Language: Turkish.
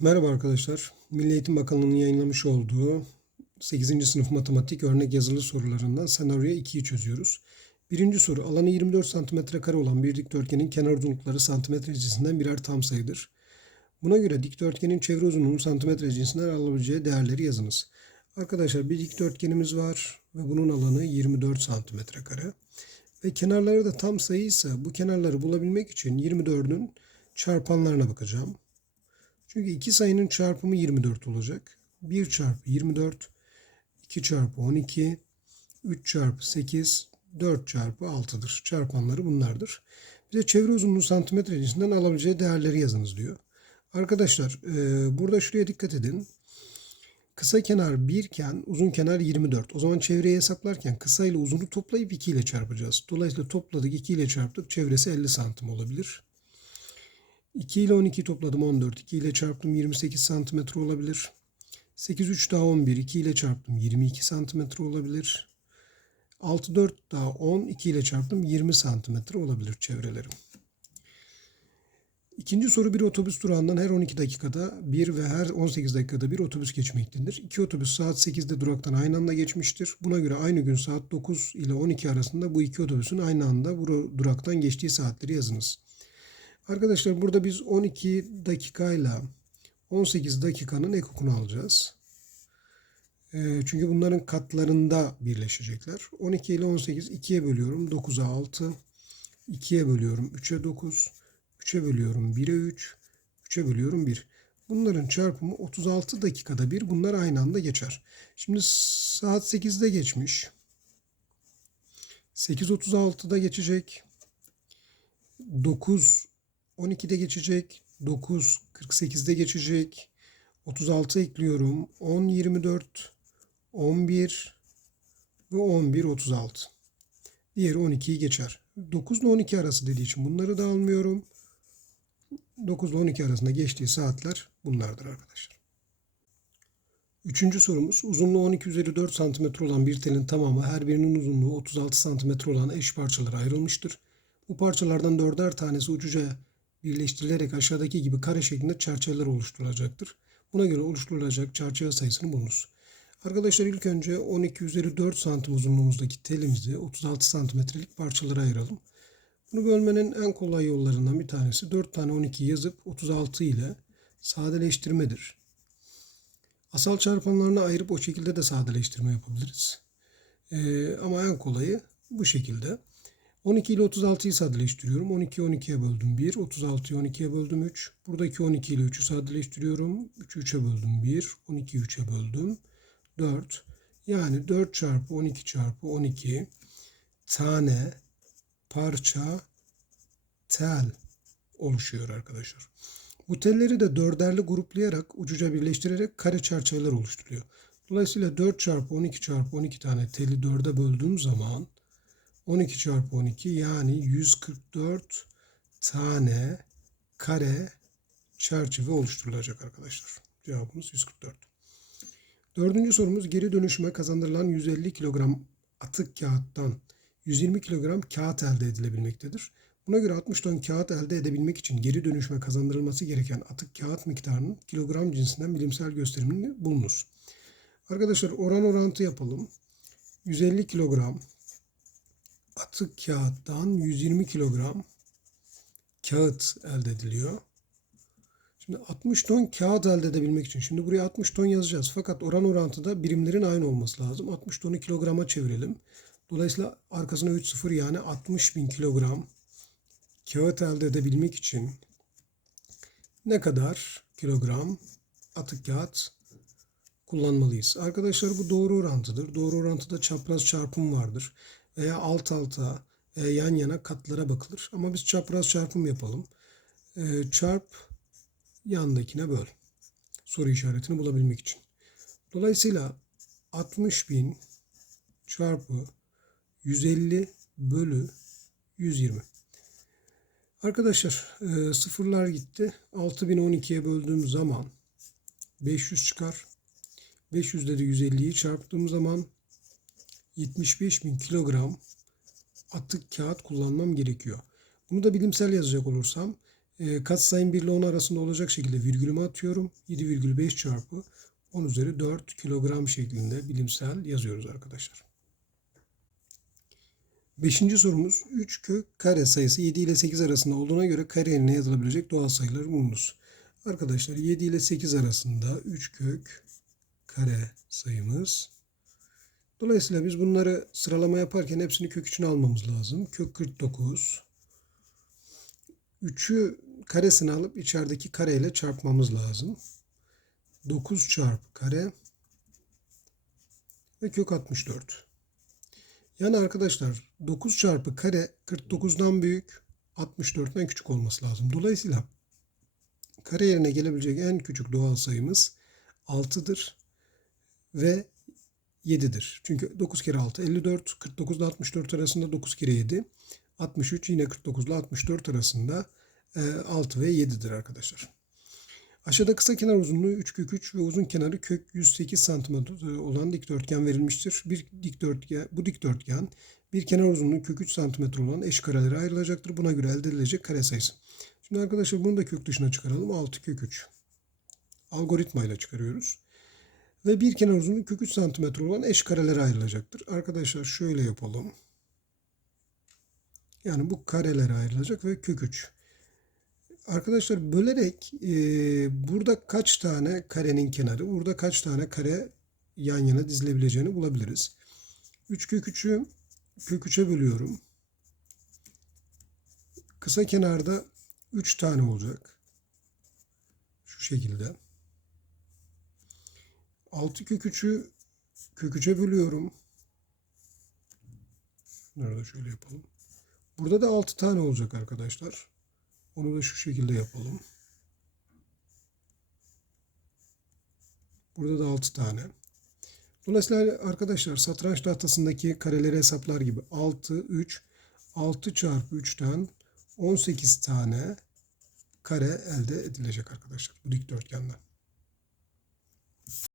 Merhaba arkadaşlar. Milli Eğitim Bakanlığı'nın yayınlamış olduğu 8. sınıf matematik örnek yazılı sorularından senaryoya 2'yi çözüyoruz. Birinci soru alanı 24 cm kare olan bir dikdörtgenin kenar uzunlukları santimetre cinsinden birer tam sayıdır. Buna göre dikdörtgenin çevre uzunluğunun santimetre cinsinden alabileceği değerleri yazınız. Arkadaşlar bir dikdörtgenimiz var ve bunun alanı 24 santimetre kare. Ve kenarları da tam sayıysa bu kenarları bulabilmek için 24'ün çarpanlarına bakacağım. Çünkü iki sayının çarpımı 24 olacak. 1 çarpı 24, 2 çarpı 12, 3 çarpı 8, 4 çarpı 6'dır. Çarpanları bunlardır. Bize çevre uzunluğu santimetre cinsinden alabileceği değerleri yazınız diyor. Arkadaşlar e, burada şuraya dikkat edin. Kısa kenar 1 iken uzun kenar 24. O zaman çevreyi hesaplarken kısa ile uzunu toplayıp 2 ile çarpacağız. Dolayısıyla topladık 2 ile çarptık. Çevresi 50 santim olabilir. 2 ile 12 topladım 14. 2 ile çarptım 28 santimetre olabilir. 8 3 daha 11. 2 ile çarptım 22 santimetre olabilir. 6 4 daha 10. 2 ile çarptım 20 santimetre olabilir çevrelerim. İkinci soru bir otobüs durağından her 12 dakikada bir ve her 18 dakikada bir otobüs geçmektedir. İki otobüs saat 8'de duraktan aynı anda geçmiştir. Buna göre aynı gün saat 9 ile 12 arasında bu iki otobüsün aynı anda bu duraktan geçtiği saatleri yazınız. Arkadaşlar burada biz 12 dakikayla 18 dakikanın ekokunu alacağız. E, çünkü bunların katlarında birleşecekler. 12 ile 18 2'ye bölüyorum. 9'a 6. 2'ye bölüyorum. 3'e 9. 3'e bölüyorum. 1'e 3. 3'e bölüyorum 1. Bunların çarpımı 36 dakikada bir. Bunlar aynı anda geçer. Şimdi saat 8'de geçmiş. 8.36'da geçecek. 9 12'de geçecek. 9 48'de geçecek. 36 ekliyorum. 10 24 11 ve 11 36. Diğeri 12'yi geçer. 9 ile 12 arası dediği için bunları da almıyorum. 9 ile 12 arasında geçtiği saatler bunlardır arkadaşlar. Üçüncü sorumuz uzunluğu 12 üzeri 4 cm olan bir telin tamamı her birinin uzunluğu 36 cm olan eş parçalara ayrılmıştır. Bu parçalardan dörder tanesi ucuca birleştirilerek aşağıdaki gibi kare şeklinde çerçeveler oluşturulacaktır. Buna göre oluşturulacak çerçeve sayısını bulunuz. Arkadaşlar ilk önce 12 üzeri 4 santim uzunluğumuzdaki telimizi 36 santimetrelik parçalara ayıralım. Bunu bölmenin en kolay yollarından bir tanesi 4 tane 12 yazıp 36 ile sadeleştirmedir. Asal çarpanlarına ayırıp o şekilde de sadeleştirme yapabiliriz. Ee, ama en kolayı bu şekilde. 12 ile 36'yı sadeleştiriyorum. 12'yi 12'ye böldüm 1. 36'yı 12'ye böldüm 3. Buradaki 12 ile 3'ü sadeleştiriyorum. 3'ü 3'e böldüm 1. 12'yi 3'e böldüm 4. Yani 4 çarpı 12 çarpı 12 tane parça tel oluşuyor arkadaşlar. Bu telleri de dörderli gruplayarak ucuca birleştirerek kare çerçeveler oluşturuyor. Dolayısıyla 4 çarpı 12 çarpı 12 tane teli 4'e böldüğüm zaman 12 çarpı 12 yani 144 tane kare çerçeve oluşturulacak arkadaşlar. Cevabımız 144. Dördüncü sorumuz geri dönüşüme kazandırılan 150 kilogram atık kağıttan 120 kilogram kağıt elde edilebilmektedir. Buna göre 60 ton kağıt elde edebilmek için geri dönüşüme kazandırılması gereken atık kağıt miktarının kilogram cinsinden bilimsel gösterimini bulunuz. Arkadaşlar oran orantı yapalım. 150 kilogram atık kağıttan 120 kilogram kağıt elde ediliyor. Şimdi 60 ton kağıt elde edebilmek için. Şimdi buraya 60 ton yazacağız. Fakat oran orantıda birimlerin aynı olması lazım. 60 tonu kilograma çevirelim. Dolayısıyla arkasına 3 sıfır yani 60 bin kilogram kağıt elde edebilmek için ne kadar kilogram atık kağıt kullanmalıyız? Arkadaşlar bu doğru orantıdır. Doğru orantıda çapraz çarpım vardır. Veya alt alta veya yan yana katlara bakılır. Ama biz çapraz çarpım yapalım. Ee, çarp yandakine böl. Soru işaretini bulabilmek için. Dolayısıyla 60 bin çarpı 150 bölü 120. Arkadaşlar e, sıfırlar gitti. 6012'ye böldüğüm zaman 500 çıkar. 500'de de 150'yi çarptığım zaman 75 bin kilogram atık kağıt kullanmam gerekiyor. Bunu da bilimsel yazacak olursam E, katsayım 1 ile 10 arasında olacak şekilde virgülümü atıyorum. 7,5 çarpı 10 üzeri 4 kilogram şeklinde bilimsel yazıyoruz arkadaşlar. Beşinci sorumuz 3 kök kare sayısı 7 ile 8 arasında olduğuna göre kare yerine yazılabilecek doğal sayıları bulunuz. Arkadaşlar 7 ile 8 arasında 3 kök kare sayımız. Dolayısıyla biz bunları sıralama yaparken hepsini kök içine almamız lazım. Kök 49. 3'ü karesini alıp içerideki kareyle çarpmamız lazım. 9 çarpı kare ve kök 64. Yani arkadaşlar 9 çarpı kare 49'dan büyük 64'ten küçük olması lazım. Dolayısıyla kare yerine gelebilecek en küçük doğal sayımız 6'dır ve 7'dir. Çünkü 9 kere 6 54, 49 ile 64 arasında 9 kere 7, 63 yine 49 ile 64 arasında 6 ve 7'dir arkadaşlar. Aşağıda kısa kenar uzunluğu 3 kök 3 ve uzun kenarı kök 108 cm olan dikdörtgen verilmiştir. Bir dikdörtgen, bu dikdörtgen bir kenar uzunluğu kök 3 cm olan eş karelere ayrılacaktır. Buna göre elde edilecek kare sayısı. Şimdi arkadaşlar bunu da kök dışına çıkaralım. 6 kök 3. Algoritma ile çıkarıyoruz. Ve bir kenar uzunluğu kök 3 cm olan eş karelere ayrılacaktır. Arkadaşlar şöyle yapalım. Yani bu karelere ayrılacak ve kök 3. Arkadaşlar bölerek e, burada kaç tane karenin kenarı, burada kaç tane kare yan yana dizilebileceğini bulabiliriz. 3 kök 3'ü kök 3'e bölüyorum. Kısa kenarda 3 tane olacak. Şu şekilde. 6 kök 3'ü kök 3'e bölüyorum. Bunları şöyle yapalım. Burada da 6 tane olacak arkadaşlar. Onu da şu şekilde yapalım. Burada da 6 tane. Dolayısıyla arkadaşlar satranç tahtasındaki kareleri hesaplar gibi 6, 3, 6 çarpı 3'ten 18 tane kare elde edilecek arkadaşlar bu dikdörtgenden.